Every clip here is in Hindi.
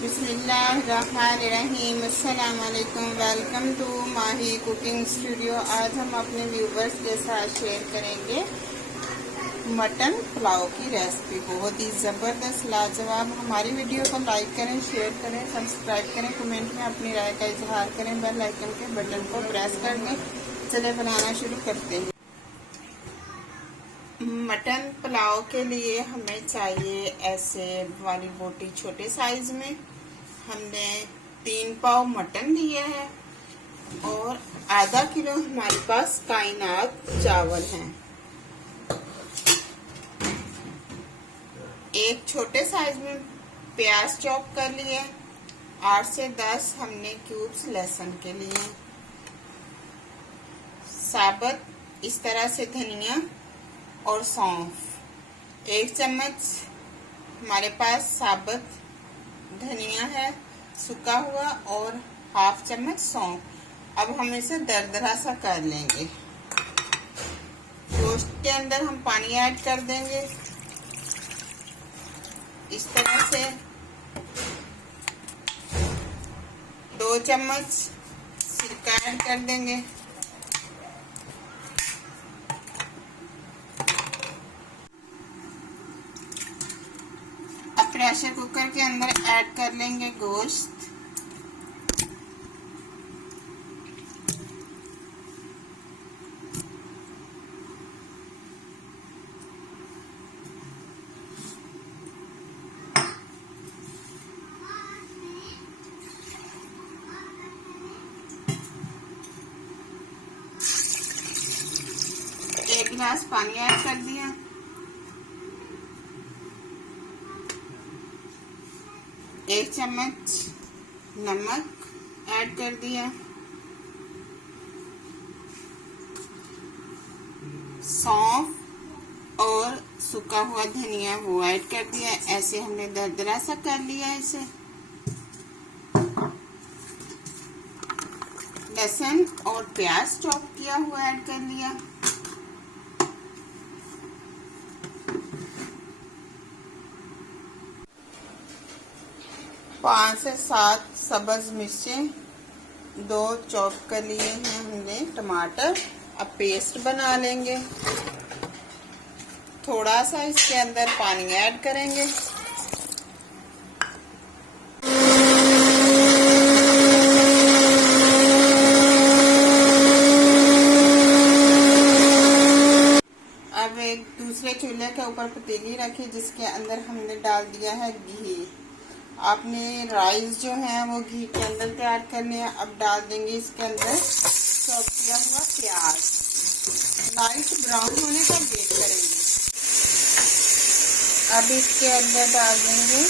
बिस्मिल्लाहिर्रहमानिर्रहीम। अस्सलाम वालेकुम। Welcome to Mahi cooking studio. आज हम अपने व्यूवर्स के साथ शेयर करेंगे मटन पुलाव की रेसिपी। बहुत ही ज़बरदस्त, लाजवाब। हमारी वीडियो को लाइक करें, शेयर करें, सब्सक्राइब करें, कमेंट में अपनी राय का इजहार करें, बेल आइकन के बटन को प्रेस कर दें। चले बनाना शुरू करते हैं। मटन पुलाव के लिए हमें चाहिए ऐसे वाली बोटी छोटे साइज में। हमने 3 पाव मटन लिया है और आधा किलो हमारे पास कायनात चावल हैं। एक छोटे साइज में प्याज चॉप कर लिए। 8 से 10 हमने क्यूब्स लहसुन के लिए। साबुत इस तरह से धनिया और सौंफ। 1 चम्मच हमारे पास साबुत धनिया है सूखा हुआ और हाफ चम्मच सौंफ। अब हम इसे दरदरा सा कर लेंगे। गोश्त के अंदर हम पानी ऐड कर देंगे इस तरह से। 2 चम्मच सिरका ऐड कर देंगे। अब प्रेशर कुकर के अंदर ऐड कर लेंगे गोश्त। एक गिलास पानी ऐड कर दिया। एक चम्मच नमक ऐड कर दिया। सौंफ और सूखा हुआ धनिया वो ऐड कर दिया। ऐसे हमने दरदरा सा कर लिया इसे। लहसुन और प्याज चॉप किया हुआ ऐड कर लिया। पाँच से 7 सब्ज मिर्चें 2 चॉप कर लिए हैं हमने। टमाटर अब पेस्ट बना लेंगे। थोड़ा सा इसके अंदर पानी ऐड करेंगे। अब एक दूसरे चूल्हे के ऊपर पतीली रखी जिसके अंदर हमने डाल दिया है घी। आपने राइस जो है वो घी के अंदर तैयार करने हैं। अब डाल देंगे इसके अंदर चॉप किया हुआ प्याज। लाइट ब्राउन होने का वेट करेंगे। अब इसके अंदर डाल देंगे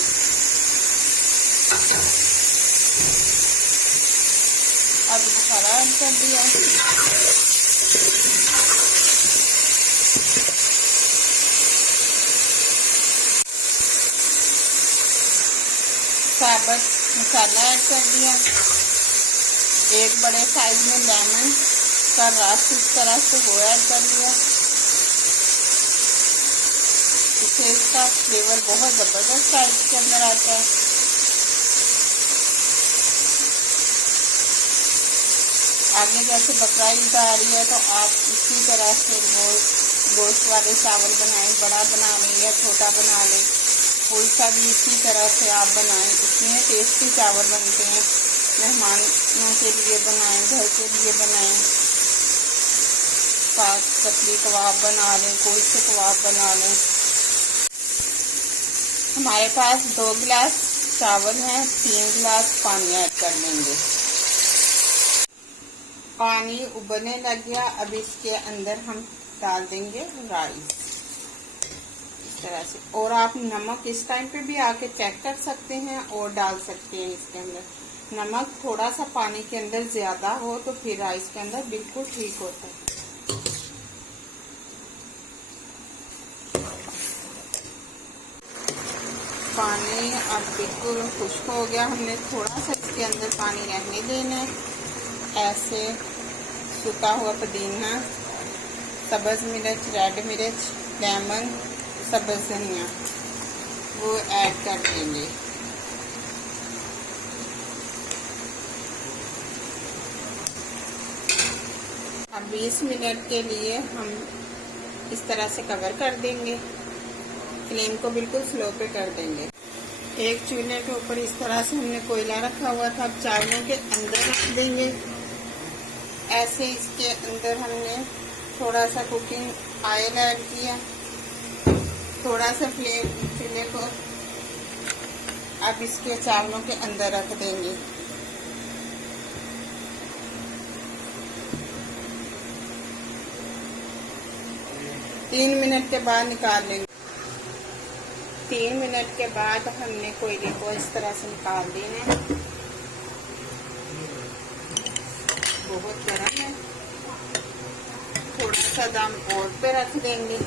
अब मसाला ऐड कर दिया। साबुत मसाला ऐड कर दिया। एक बड़े साइज में लेमन का रस इस तरह से वो ऐड कर दिया। इससे इसका फ्लेवर बहुत ज़बरदस्त साइज के अंदर आता है। आगे जैसे बकरा ईद आ रही है तो आप इसी तरह से गोश्त वाले चावल बनाएं। बड़ा बना लें या छोटा बना लें, कोई सा भी इसी तरह से आप बनाएं। इतने टेस्टी चावल बनते हैं। मेहमानों के लिए बनाएं, घर के लिए बनाएं। साथ कतली कबाब बना लें, कोई से कबाब बना लें। हमारे पास 2 गिलास चावल हैं। 3 गिलास पानी ऐड कर देंगे। पानी उबलने लग गया। अब इसके अंदर हम डाल देंगे राइस इस तरह से। और आप नमक इस टाइम पे भी आके चेक कर सकते हैं और डाल सकते हैं इसके अंदर। नमक थोड़ा सा पानी के अंदर ज्यादा हो तो फिर राइस के अंदर बिल्कुल ठीक होता है। पानी अब बिल्कुल खुश्क हो गया। हमने थोड़ा सा इसके अंदर पानी रहने देना है। ऐसे सूखा हुआ पुदीना, सब्ज मिर्च, रेड मिर्च, लेमन, सब्ज धनिया वो ऐड कर देंगे। अब 20 मिनट के लिए हम इस तरह से कवर कर देंगे। फ्लेम को बिल्कुल स्लो पे कर देंगे। एक चूल्हे के ऊपर इस तरह से हमने कोयला रखा हुआ था। अब चावलों के अंदर रख देंगे। ऐसे इसके अंदर हमने थोड़ा सा कुकिंग ऑयल ऐड किया। थोड़ा सा फ्लेम चूल्हे को अब इसके चावलों के अंदर रख देंगे। तीन मिनट के बाद निकाल लेंगे। 3 मिनट के बाद हमने कोयले को इस तरह से निकाल देना है। बहुत गर्म है। थोड़ा सा दम और पे रख देंगे।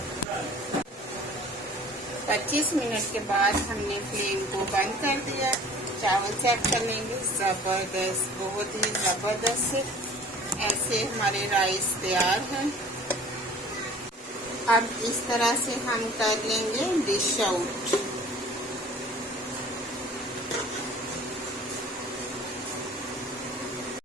25 मिनट के बाद हमने फ्लेम को बंद कर दिया। चावल चेक कर लेंगे। ज़बरदस्त, बहुत ही ज़बरदस्त ऐसे हमारे राइस तैयार हैं। अब इस तरह से हम कर लेंगे डिश आउट।